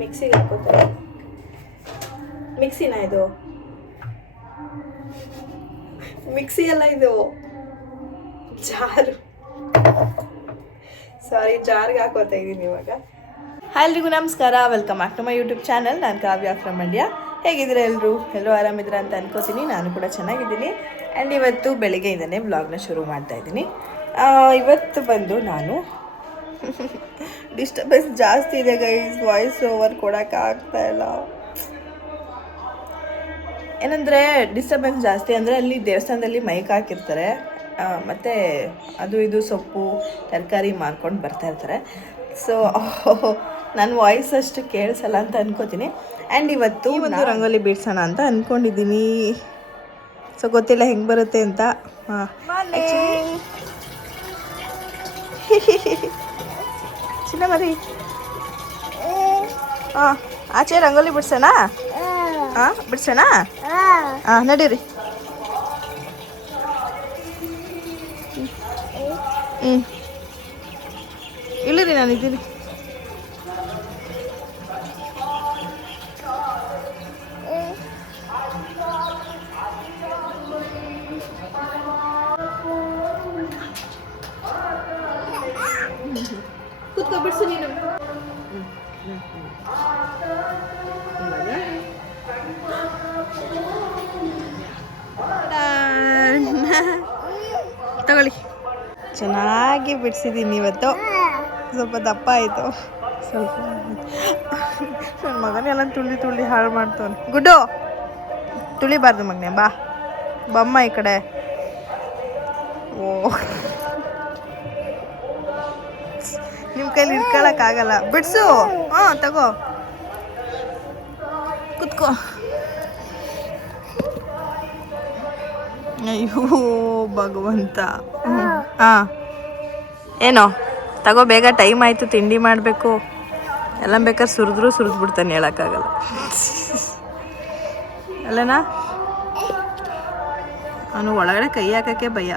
ಮಿಕ್ಸಿಗೆ ಹಾಕೋತಾರೆ. ಮಿಕ್ಸಿನ ಇದು? ಮಿಕ್ಸಿ ಅಲ್ಲ ಇದು, ಜಾರು. ಸಾರಿ, ಜಾರ್ಗೆ ಹಾಕೋತಾ ಇದ್ದೀನಿ ಇವಾಗ. ಎಲ್ರಿಗೂ ನಮಸ್ಕಾರ, welcome back to my YouTube channel. ನಾನು ಕಾವ್ಯ ಫ್ರಮ್ ಮಂಡ್ಯ. ಹೇಗಿದ್ರೆ ಎಲ್ಲರೂ ಆರಾಮಿದ್ರ ಅಂತ ಅನ್ಕೋತೀನಿ. ನಾನು ಕೂಡ ಚೆನ್ನಾಗಿದ್ದೀನಿ. ಆ್ಯಂಡ್ ಇವತ್ತು ಬೆಳಿಗ್ಗೆ ಇದನ್ನೇ ವ್ಲಾಗ್ನ ಶುರು ಮಾಡ್ತಾಯಿದ್ದೀನಿ. ಇವತ್ತು ಬಂದು ನಾನು ಡಿಸ್ಟರ್ಬೆನ್ಸ್ ಜಾಸ್ತಿ ಇದೆ ಗೈಸ್, ವಾಯ್ಸ್ ಓವರ್ ಕೊಡೋಕ್ಕಾಗ್ತಾಯಿಲ್ಲ. ಏನಂದರೆ ಡಿಸ್ಟರ್ಬೆನ್ಸ್ ಜಾಸ್ತಿ ಅಂದರೆ ಅಲ್ಲಿ ದೇವಸ್ಥಾನದಲ್ಲಿ ಮೈಕ್ ಹಾಕಿರ್ತಾರೆ, ಮತ್ತು ಅದು ಇದು ಸೊಪ್ಪು ತರಕಾರಿ ಮಾರ್ಕೊಂಡು ಬರ್ತಾಯಿರ್ತಾರೆ. ಸೊ ನನ್ನ ವಾಯ್ಸ್ ಅಷ್ಟು ಕೇಳಿಸಲ್ಲ ಅಂತ ಅನ್ಕೋತೀನಿ. ಆ್ಯಂಡ್ ಇವತ್ತು ಒಂದು ರಂಗೋಲಿ ಬಿಡಿಸೋಣ ಅಂತ ಅಂದ್ಕೊಂಡಿದ್ದೀನಿ. ಸೊ ಗೊತ್ತಿಲ್ಲ ಹೆಂಗೆ ಬರುತ್ತೆ ಅಂತ. ಚಿನ್ನ ಮರಿ, ಆಚೆ ರಂಗೋಲಿ ಬಿಡ್ಸೋಣ? ಬಿಡ್ಸೋಣ? ನಡೀರಿ. ಇಲ್ಲಿರಿ, ನಾನು ಇದ್ದೀನಿ. ಕೂತ್ಕೊ, ಬಿಡ್ಸು ನೀನು. ತಗೊಳ್ಳಿ, ಚೆನ್ನಾಗಿ ಬಿಡಿಸಿದ್ದೀನಿ ಇವತ್ತು. ಸ್ವಲ್ಪ ದಪ್ಪ ಆಯಿತು, ಸ್ವಲ್ಪ. ನನ್ನ ಮಗನೆಲ್ಲ ತುಳಿ ಹಾಳು ಮಾಡ್ತಾನೆ. ಗುಡ್ಡು, ತುಳಿಬಾರ್ದು ಮಗನೇ, ಬಮ್ಮ ಈ ಕಡೆ. ಓ, ನಿಮ್ಮ ಕೈಲಿ ಇಟ್ಕೊಳಕ್ಕಾಗಲ್ಲ, ಬಿಡಿಸು. ತಗೋ, ಕುತ್ಕೋ. ಅಯ್ಯೋ ಭಗವಂತ. ಏನೋ ತಗೋ, ಬೇಗ ಟೈಮ್ ಆಯಿತು, ತಿಂಡಿ ಮಾಡಬೇಕು. ಎಲ್ಲ ಬೇಕಾದ್ರೆ ಸುರಿದು ಬಿಡ್ತಾನೆ, ಹೇಳೋಕ್ಕಾಗಲ್ಲ ಅಲ್ಲನಾ. ಅವನು ಒಳಗಡೆ ಕೈ ಹಾಕೋಕ್ಕೆ ಭಯ.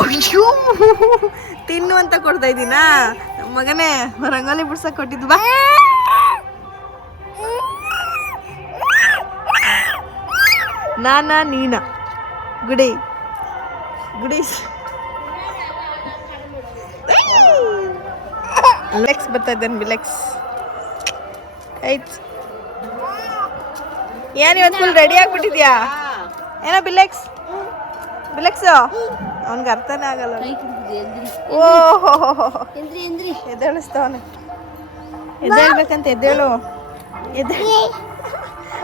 ಅಯ್ಯೋ, ತಿನ್ನು ಅಂತ ಕೊಡ್ತಾ ಇದ್ದೀನಾ? ನಮ್ಮ ಮಗನೇ ರಂಗೋಲಿ ಬಿಡ್ಸಕ್ ಕೊಟ್ಟಿದ್ದು. ಬಾ, ನೀನಾ ಗುಡಿ ಬಿಲೆಕ್ಸ್ ಬರ್ತಾ ಇದ್ದಾನೆ. ಬಿಲೆಕ್ಸ್ ಆಯ್ತು. ಏನು ಇವತ್ತು ಫುಲ್ ರೆಡಿ ಆಗ್ಬಿಟ್ಟಿದ್ಯಾ? ಏನೋ ಬಿಲೆಕ್ಸು ಅವನಿಗೆ ಅರ್ಥನೇ ಆಗಲ್ಲ. ಓಹೋ, ಎದ್ದೇಳಿಸ್ತವನೆ. ಎದ್ದೇಳ್ಬೇಕಂತ ಎದ್ದೇಳು.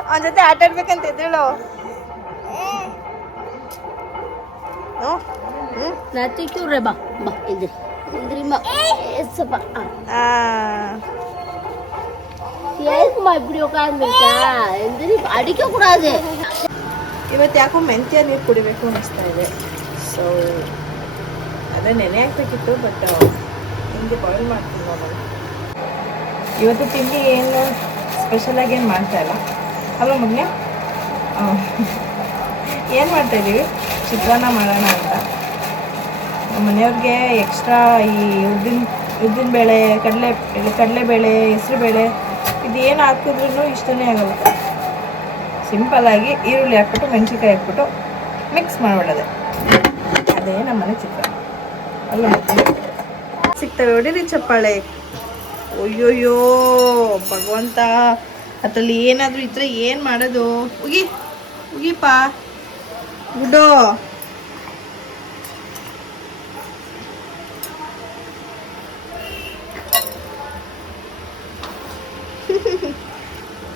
ಅವನ ಜೊತೆ ಆಟ ಆಡ್ಬೇಕಂತ ಎದ್ದೇಳು. ಇವತ್ತು ಯಾಕೋ ಮೆಂತ್ಯ ನೀರು ಕುಡಿಬೇಕು ಅನಿಸ್ತಾ ಇದೆ. ಸೊ ಅದೇ ನೆನೆ ಹಾಕ್ಬೇಕಿತ್ತು, ಬಟ್ ಹಿಂಗೆ ಬಾಯ್ಲ್ ಮಾಡ್ತೀನಿ ನಾನು. ಇವತ್ತು ತಿಂಡಿ ಏನು ಸ್ಪೆಷಲಾಗಿ ಏನು ಮಾಡ್ತಾಯಿಲ್ಲ ಅಲ್ವ ಮಗನೇ? ಏನು ಮಾಡ್ತಾಯಿದ್ದೀವಿ, ಚಿತ್ರಾನ್ನ ಮಾಡೋಣ ಅಂತ. ನಮ್ಮ ಮನೆಯವ್ರಿಗೆ ಎಕ್ಸ್ಟ್ರಾ ಈ ಉದ್ದಿನಬೇಳೆ, ಕಡಲೆಬೇಳೆ, ಹೆಸರುಬೇಳೆ ಇದು ಏನು ಹಾಕಿದ್ರೂ ಇಷ್ಟನೇ ಆಗಲ್ಲ. ಸಿಂಪಲ್ಲಾಗಿ ಈರುಳ್ಳಿ ಹಾಕ್ಬಿಟ್ಟು ಮೆಣಸಿನ್ಕಾಯಿ ಹಾಕ್ಬಿಟ್ಟು ಮಿಕ್ಸ್ ಮಾಡಿಬಿಡೋದೆ. ಅದೇ ನಮ್ಮನೆ ಚಿತ್ರಾನ್ನ ಅಲ್ಲ. ಸಿಗ್ತವೆ, ಹೊಡೀರಿ ಚಪ್ಪಾಳೆ. ಅಯ್ಯೋಯ್ಯೋ ಭಗವಂತ, ಅದರಲ್ಲಿ ಏನಾದರೂ ಇದ್ರೆ ಏನು ಮಾಡೋದು? ಉಗಿಪ್ಪ ಗುಡ್ಡೋ.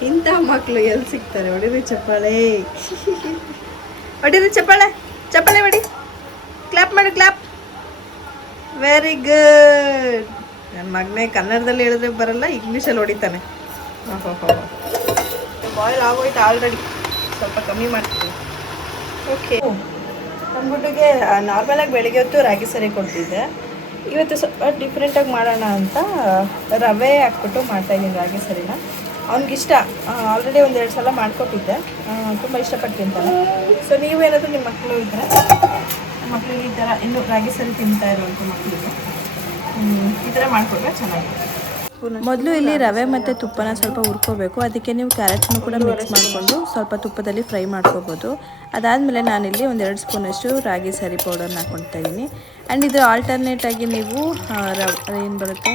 ಇಂಥ ಮಕ್ಕಳು ಎಲ್ಲಿ ಸಿಗ್ತಾರೆ? ಹೊಡೀರಿ ಚಪ್ಪಾಳೆ, ಹೊಡೀರಿ ಚಪ್ಪಾಳೆ ಹೊಡಿ. ಕ್ಲಾಪ್ ಮಾಡಿ, ಕ್ಲಾಪ್. Very good. ನನ್ನ ಮಗನೇ ಕನ್ನಡದಲ್ಲಿ ಹೇಳಿದ್ರೆ ಬರಲ್ಲ, ಇಂಗ್ಲೀಷಲ್ಲಿ ಹೊಡಿತಾನೆ. ಬಾಯ್ಲ್ ಆಗೋಯ್ತು ಆಲ್ರೆಡಿ, ಸ್ವಲ್ಪ ಕಮ್ಮಿ ಮಾಡ್ತೀನಿ. ಓಕೆ, ನಮ್ಮ ಗುಡ್ಡಿಗೆ ನಾರ್ಮಲಾಗಿ ಬೆಳಿಗ್ಗೆ ಹೊತ್ತು ರಾಗಿ ಸರಿ ಕೊಡ್ತಿದ್ದೆ. ಇವತ್ತು ಸ್ವಲ್ಪ ಡಿಫ್ರೆಂಟಾಗಿ ಮಾಡೋಣ ಅಂತ ರವೆ ಹಾಕ್ಬಿಟ್ಟು ಮಾಡ್ತಾಯಿದ್ದೀನಿ ರಾಗಿ ಸರಿನ. ಅವ್ನಿಗಿಷ್ಟ, ಆಲ್ರೆಡಿ ಒಂದು 2 ಸಲ ಮಾಡಿಕೊಟ್ಟಿದ್ದೆ, ತುಂಬ ಇಷ್ಟಪಟ್ಟು ತಿಂತಾನೆ. ಸೊ ನೀವೇನಾದರೂ ನಿಮ್ಮ ಮಕ್ಕಳು ಇದ್ದರೆ, ಮಕ್ಕಳಿಗೆ ಥರ ಇನ್ನು ರಾಗಿ ಸರಿ ತಿಂತಾ ಇರುವಂಥ ಮಕ್ಕಳಿಗೆ ಈ ಥರ ಮಾಡಿಕೊಟ್ರೆ ಚೆನ್ನಾಗಿದೆ. ಮೊದಲು ಇಲ್ಲಿ ರವೆ ಮತ್ತು ತುಪ್ಪನ ಸ್ವಲ್ಪ ಹುರ್ಕೋಬೇಕು. ಅದಕ್ಕೆ ನೀವು ಕ್ಯಾರೆಟ್ನು ಕೂಡ ಮಿಕ್ಸ್ ಮಾಡಿಕೊಂಡು ಸ್ವಲ್ಪ ತುಪ್ಪದಲ್ಲಿ ಫ್ರೈ ಮಾಡ್ಕೋಬೋದು. ಅದಾದಮೇಲೆ ನಾನಿಲ್ಲಿ 1-2 ಸ್ಪೂನಷ್ಟು ರಾಗಿ ಸರಿ ಪೌಡರ್ನ ಹಾಕ್ಕೊಳ್ತಾ ಇದ್ದೀನಿ. ಆ್ಯಂಡ್ ಇದು ಆಲ್ಟರ್ನೇಟಾಗಿ ನೀವು ಏನು ಬರುತ್ತೆ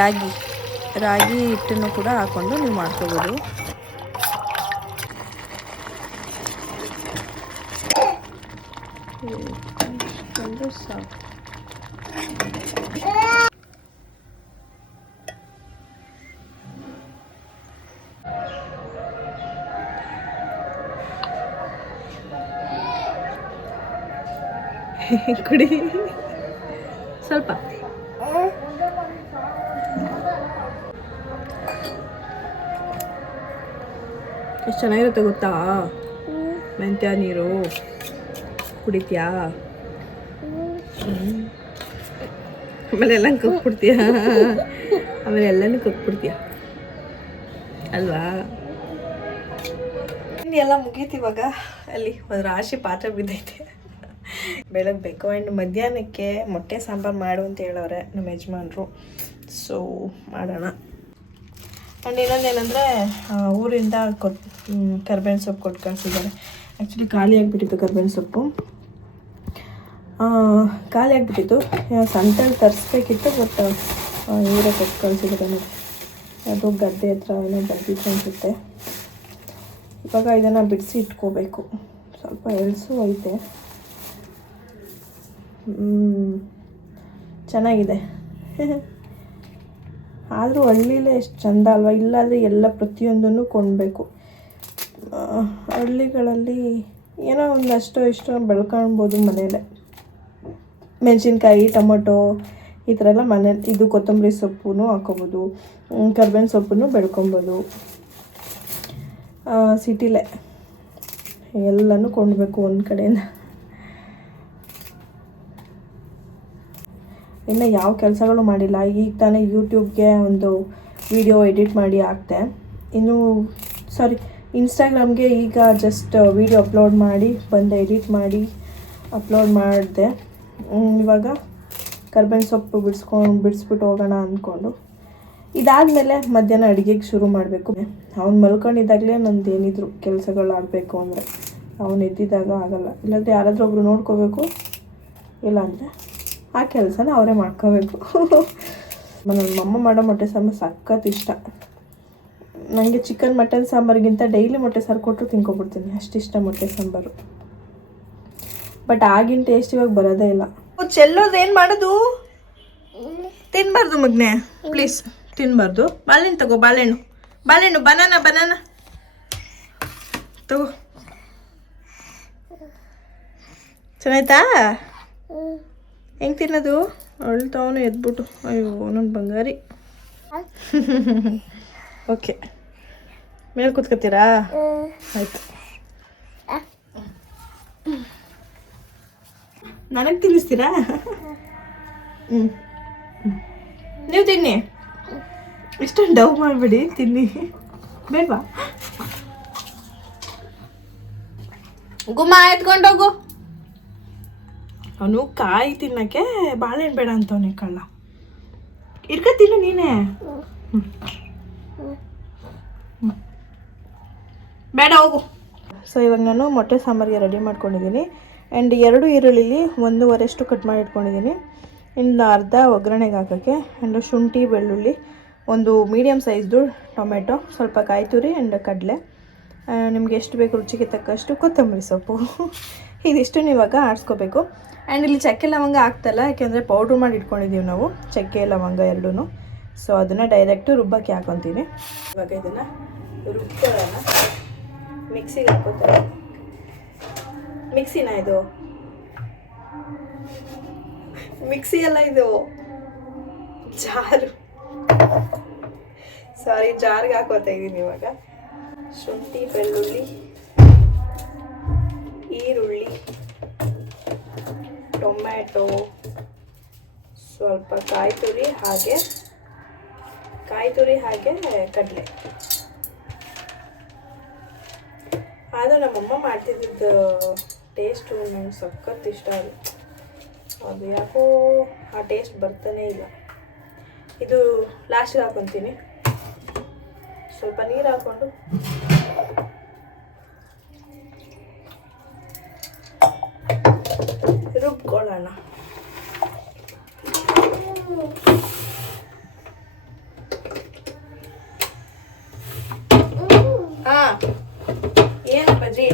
ರಾಗಿ ಹಿಟ್ಟನ್ನು ಕೂಡ ಹಾಕ್ಕೊಂಡು ನೀವು ಮಾಡ್ಕೋಬೋದು. ಸಾಕು. ಕುಡಿ ಸ್ವಲ್ಪ. ಎಷ್ಟು ಚೆನ್ನಾಗಿರುತ್ತೆ ಗೊತ್ತಾ ಮೆಂತ್ಯ ನೀರು ಕುಡಿತೀಯಾ? ಆಮೇಲೆ ಎಲ್ಲ ಕಕ್ಬಿಡ್ತೀಯ, ಆಮೇಲೆ ಎಲ್ಲನೂ ಕಕ್ಬಿಡ್ತೀಯ ಅಲ್ವಾ? ಎಲ್ಲ ಮುಗೀತು. ಇವಾಗ ಅಲ್ಲಿ ಒಂದು ರಾಶಿ ಪಾತ್ರೆ ಬಿದ್ದೈತೆ, ಬೆಳಗ್ಬೇಕು. ಆ್ಯಂಡ್ ಮಧ್ಯಾಹ್ನಕ್ಕೆ ಮೊಟ್ಟೆ ಸಾಂಬಾರು ಮಾಡು ಅಂತ ಹೇಳೋರೆ ನಮ್ಮ ಯಜಮಾನ್ರು. ಸೊ ಮಾಡೋಣ. ಆ್ಯಂಡ್ ಇನ್ನೊಂದೇನೆಂದರೆ ಊರಿಂದ ಕರ್ಬೇವಿನ ಸೊಪ್ಪು ಕೊಟ್ಟು ಕಳಿಸಿದ್ದಾರೆ. ಆ್ಯಕ್ಚುಲಿ ಖಾಲಿ ಆಗಿಬಿಟ್ಟಿತ್ತು ಕರ್ಬೇವಿನ ಸೊಪ್ಪು, ಖಾಲಿ ಆಗಿಬಿಟ್ಟಿತ್ತು. ಸಂತೆಯಲ್ಲಿ ತರಿಸ್ಬೇಕಿತ್ತು, ಬಟ್ ಇವರೇ ಕೊಟ್ಟು ಕಳಿಸಿದ್ದಾರೆ ನೋಡಿ. ಅದು ಗದ್ದೆ ಹತ್ರ ಏನೋ ಬಂದಿತ್ತು ಅನಿಸುತ್ತೆ. ಇವಾಗ ಇದನ್ನು ಬಿಡಿಸಿ ಇಟ್ಕೋಬೇಕು. ಸ್ವಲ್ಪ ಎಳ್ಸು ಐತೆ, ಚೆನ್ನಾಗಿದೆ. ಆದರೂ ಹಳ್ಳಿಲೇ ಎಷ್ಟು ಚೆಂದ ಅಲ್ವಾ? ಇಲ್ಲಾದರೆ ಎಲ್ಲ ಪ್ರತಿಯೊಂದನ್ನು ಕೊಂಡಬೇಕು. ಹಳ್ಳಿಗಳಲ್ಲಿ ಏನೋ ಒಂದಷ್ಟು ಇಷ್ಟು ಬೆಳ್ಕೊಳ್ಬೋದು ಮನೇಲೆ. ಮೆಣಸಿನ್ಕಾಯಿ, ಟೊಮೊಟೊ ಈ ಥರ ಎಲ್ಲ ಮನೇಲಿ. ಇದು ಕೊತ್ತಂಬರಿ ಸೊಪ್ಪು ಹಾಕ್ಕೊಬೋದು, ಕರ್ಬೇವಿನ ಸೊಪ್ಪನ್ನು ಬೆಳ್ಕೊಬೋದು. ಸಿಟಿಲೇ ಎಲ್ಲನೂ ಕೊಂಡಬೇಕು ಒಂದು ಕಡೆಯಿಂದ. ಇನ್ನು ಯಾವ ಕೆಲಸಗಳು ಮಾಡಿಲ್ಲ. ಈಗ ತಾನೇ ಯೂಟ್ಯೂಬ್ಗೆ ಒಂದು ವಿಡಿಯೋ ಎಡಿಟ್ ಮಾಡಿ ಹಾಕ್ತೆ. ಇನ್ಸ್ಟಾಗ್ರಾಮ್ಗೆ ಈಗ ಜಸ್ಟ್ ವಿಡಿಯೋ ಅಪ್ಲೋಡ್ ಮಾಡಿ ಬಂದೆ, ಎಡಿಟ್ ಮಾಡಿ ಅಪ್ಲೋಡ್ ಮಾಡಿದೆ. ಇವಾಗ ಕರ್ಬೇವಿನ ಸೊಪ್ಪು ಬಿಡಿಸ್ಬಿಟ್ಟು ಹೋಗೋಣ ಅಂದ್ಕೊಂಡು. ಇದಾದಮೇಲೆ ಮಧ್ಯಾಹ್ನ ಅಡುಗೆಗೆ ಶುರು ಮಾಡಬೇಕು. ಅವ್ನು ಮಲ್ಕೊಂಡಿದ್ದಾಗಲೇ ನಂದು ಏನಿದ್ರು ಕೆಲಸಗಳು ಆಗಬೇಕು ಅಂದರೆ, ಅವನು ಎದ್ದಿದ್ದಾಗ ಆಗಲ್ಲ. ಇಲ್ಲಾಂದರೆ ಯಾರಾದರೂ ಒಬ್ರು ನೋಡ್ಕೋಬೇಕು, ಇಲ್ಲಾಂದರೆ ಆ ಕೆಲಸನ ಅವರೇ ಮಾಡ್ಕೋಬೇಕು. ನನ್ನ ಅಮ್ಮ ಮಾಡೋ ಮೊಟ್ಟೆ ಸಾಂಬಾರು ಸಖತ್ ಇಷ್ಟ ನನಗೆ. ಚಿಕನ್ ಮಟನ್ ಸಾಂಬಾರಿಗಿಂತ ಡೈಲಿ ಮೊಟ್ಟೆ ಸಾರು ಕೊಟ್ಟರು ತಿನ್ಕೊಬಿಡ್ತೀನಿ, ಅಷ್ಟಿಷ್ಟ ಮೊಟ್ಟೆ ಸಾಂಬಾರು. ಬಟ್ ಆಗಿನ ಟೇಸ್ಟ್ ಇವಾಗ ಬರೋದೇ ಇಲ್ಲ. ಚೆಲ್ಲೋದು ಏನು ಮಾಡೋದು? ತಿನ್ನಬಾರ್ದು ಮಗನೆ, ಪ್ಲೀಸ್ ತಿನ್ನಬಾರ್ದು. ಬಾಳೆಹಣ್ಣು ತಗೋ, ಬಾಳೆಹಣ್ಣು ಬನಾನ ತಗೋ. ಚೆನ್ನಾಯ್ತಾ? ಹೆಂಗೆ ತಿನ್ನೋದು? ಅಳ್ತಾವನು ಎದ್ಬಿಟ್ಟು. ಅಯ್ಯೋ ನನ್ನ ಬಂಗಾರಿ. ಓಕೆ, ಮೇಲೆ ಕೂತ್ಕೋತೀರಾ? ಆಯಿತು. ನನಗೆ ತಿನ್ನಿಸ್ತೀರಾ? ನೀವು ತಿನ್ನಿ, ಇಷ್ಟೊಂದು ಡವ್ ಮಾಡಿಬಿಡಿ, ತಿನ್ನಿ. ಬೇಡವಾ? ಗುಮ್ಮ ಎತ್ಕೊಂಡೋಗು. ಅವನು ಕಾಯಿ ತಿನ್ನೋಕ್ಕೆ ಬಾಳೆಹಣ್ಣು ಬೇಡ ಅಂತವನೇ ಕಳ್ಳ. ಇಟ್ಕೊ ತಿನ್ನು ನೀನೇ. ಬೇಡ ಹೋಗು. ಸೊ ಇವಾಗ ನಾನು ಮೊಟ್ಟೆ ಸಾಂಬಾರಿಗೆ ರೆಡಿ ಮಾಡ್ಕೊಂಡಿದ್ದೀನಿ. ಆ್ಯಂಡ್ 2 ಈರುಳ್ಳಿಲಿ 1.5 ಕಟ್ ಮಾಡಿ ಇಟ್ಕೊಂಡಿದ್ದೀನಿ. ಇನ್ನು ಅರ್ಧ ಒಗ್ಗರಣೆಗೆ ಹಾಕೋಕ್ಕೆ. ಆ್ಯಂಡ್ ಶುಂಠಿ, ಬೆಳ್ಳುಳ್ಳಿ, ಒಂದು ಮೀಡಿಯಮ್ ಸೈಜ್ದು ಟೊಮೆಟೊ, ಸ್ವಲ್ಪ ಕಾಯಿ ತುರಿ ಆ್ಯಂಡ್ ಕಡಲೆ, ನಿಮ್ಗೆ ಎಷ್ಟು ಬೇಕು ರುಚಿಗೆ ತಕ್ಕಷ್ಟು ಕೊತ್ತಂಬರಿ ಸೊಪ್ಪು. ಇದಿಷ್ಟು ಇವಾಗ ಆಡಿಸ್ಕೋಬೇಕು. ಆ್ಯಂಡ್ ಇಲ್ಲಿ ಚಕ್ಕೆ ಲವಂಗ ಹಾಕ್ತಲ್ಲ, ಯಾಕೆಂದರೆ ಪೌಡ್ರ್ ಮಾಡಿ ಇಟ್ಕೊಂಡಿದ್ದೀವಿ ನಾವು ಚಕ್ಕೆ ಲವಂಗ ಎರಡೂ. ಸೊ ಅದನ್ನು ಡೈರೆಕ್ಟು ರುಬ್ಬಕ್ಕೆ ಹಾಕೊತೀನಿ. ಇವಾಗ ಇದನ್ನು ರುಬ್ಕೊಳ್ಳೋಣ. ಮಿಕ್ಸಿಗೆ ಹಾಕೋತಾರೆ. ಮಿಕ್ಸಿನ ಇದು? ಮಿಕ್ಸಿ ಅಲ್ಲ ಇದು, ಜಾರು. ಸಾರಿ, ಜಾರ್ಗೆ ಹಾಕೋತಾ ಇದ್ದೀನಿ ಇವಾಗ. ಶುಂಠಿ, ಬೆಳ್ಳುಳ್ಳಿ, ಈರುಳ್ಳಿ, ಟೊಮ್ಯಾಟೊ, ಸ್ವಲ್ಪ ಕಾಯಿ ತುರಿ ಹಾಗೆ ಕಡಲೆ. ಅದು ನಮ್ಮಮ್ಮ ಮಾಡ್ತಿದ್ದ ಟೇಸ್ಟು ನಂಗೆ ಸಖತ್ ಇಷ್ಟ. ಅದು ಅದು ಯಾಕೋ ಆ ಟೇಸ್ಟ್ ಬರ್ತಾನೆ ಇಲ್ಲ. ಇದು ಲಾಸ್ಟಿಗೆ ಹಾಕೊತೀನಿ. ಸ್ವಲ್ಪ ನೀರು ಹಾಕ್ಕೊಂಡು ರುಬ್ಕೊಳ್ಳೋಣ. ಹಾಂ, ಏನಪ್ಪಾಜಿ?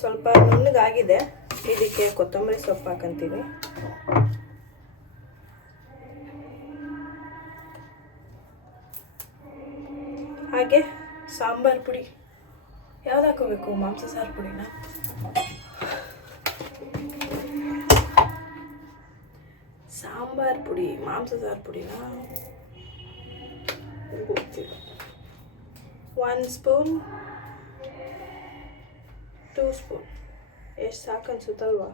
ಸ್ವಲ್ಪ ನುಣ್ಣಗಾಗಿದೆ. ಇದಕ್ಕೆ ಕೊತ್ತಂಬರಿ ಸೊಪ್ಪು ಹಾಕಂತೀನಿ. ಹಾಗೆ ಸಾಂಬಾರ್ ಪುಡಿ. ಯಾವ್ದು ಹಾಕೋಬೇಕು? ಮಾಂಸ ಸಾರು ಪುಡಿನ? ಸಾಂಬಾರ್ ಪುಡಿ, ಮಾಂಸ ಸಾರು ಪುಡಿನ? ಗೊತ್ತಿಲ್ಲ. 1 ಸ್ಪೂನ್, 2 ಸ್ಪೂನ್ ಎಷ್ಟು ಸಾಕು ಅನ್ಸುತ್ತಲ್ವಾ?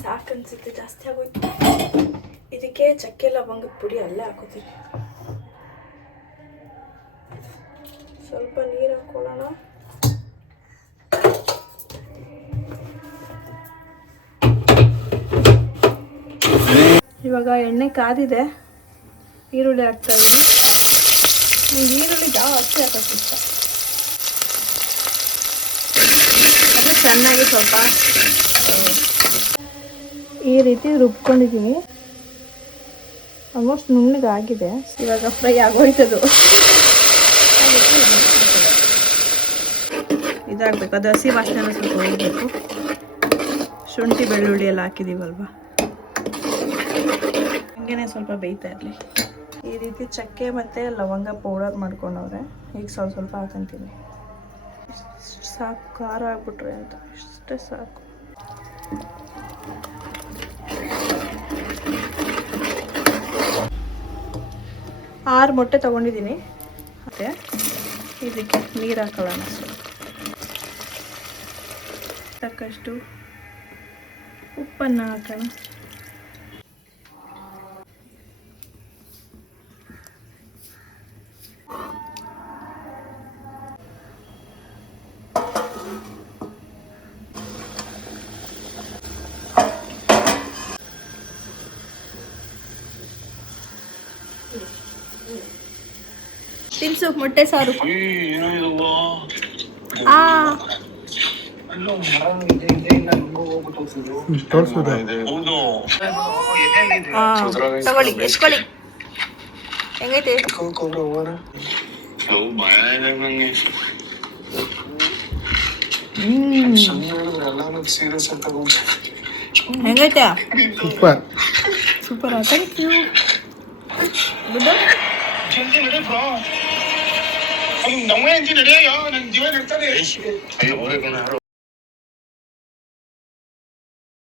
ಸಾಕನ್ಸುತ್ತೆ, ಜಾಸ್ತಿ ಆಗೋಯ್ತು. ಇದಕ್ಕೆ ಚಕ್ಕೆ ಲವಂಗದ ಪುಡಿ ಅಲ್ಲೇ ಹಾಕೋತೀನಿ. ಸ್ವಲ್ಪ ನೀರು ಹಾಕೊಳ್ಳೋಣ. ಇವಾಗ ಎಣ್ಣೆ ಕಾದಿದೆ, ಈರುಳ್ಳಿ ಹಾಕ್ತಾ ಇದ್ದೀನಿ. ಈರುಳ್ಳಿ ಜಾಸ್ತಿ ಹಾಕೋಕ್ಕೆ ಇಷ್ಟ. ಅದು ಚೆನ್ನಾಗಿ ಸ್ವಲ್ಪ ಈ ರೀತಿ ರುಬ್ಕೊಂಡಿದ್ದೀನಿ. ಆಲ್ಮೋಸ್ಟ್ ನುಣ್ಣಗಾಗಿದೆ. ಇವಾಗ ಫ್ರೈ ಆಗೋಯ್ತದು. ಇದಾಗಬೇಕು, ಅದು ಹಸಿ ವಾಸನೆ ಸ್ವಲ್ಪ ಹೋಗಬೇಕು. ಶುಂಠಿ ಬೆಳ್ಳುಳ್ಳಿ ಎಲ್ಲ ಹಾಕಿದ್ದೀವಲ್ವ, ಹಂಗೇನೆ ಸ್ವಲ್ಪ ಬೇಯ್ತಾ ಇರಲಿ. ಈ ರೀತಿ ಚಕ್ಕೆ ಮತ್ತು ಲವಂಗ ಪೌಡರ್ ಮಾಡ್ಕೊಂಡವ್ರೆ. ಈಗ ಸ್ವಲ್ಪ ಹಾಕಂತೀನಿ. ಸಾಕು, ಖಾರ ಆಗ್ಬಿಟ್ರೆ ಅಂತ, ಇಷ್ಟೇ ಸಾಕು. ಆರು ಮೊಟ್ಟೆ ತೊಗೊಂಡಿದ್ದೀನಿ. ಮತ್ತು ಇದಕ್ಕೆ ನೀರು ಹಾಕೊಳ್ಳೋಣ. ತಕ್ಕಷ್ಟು ಉಪ್ಪನ್ನು ಹಾಕೋಣ. ತಿನ್ಸು ಮೊಟ್ಟೆ ಸಾರು. ತಗೊಳ್ಳಿ, ಎಸ್ಕೊಳ್ಳಿ. ಹೆಂಗೈತೆ? ಹೆಂಗೈತೆ? Super super. Thank you. Good. 너무 엔진 느려요. 난 지원을 따내.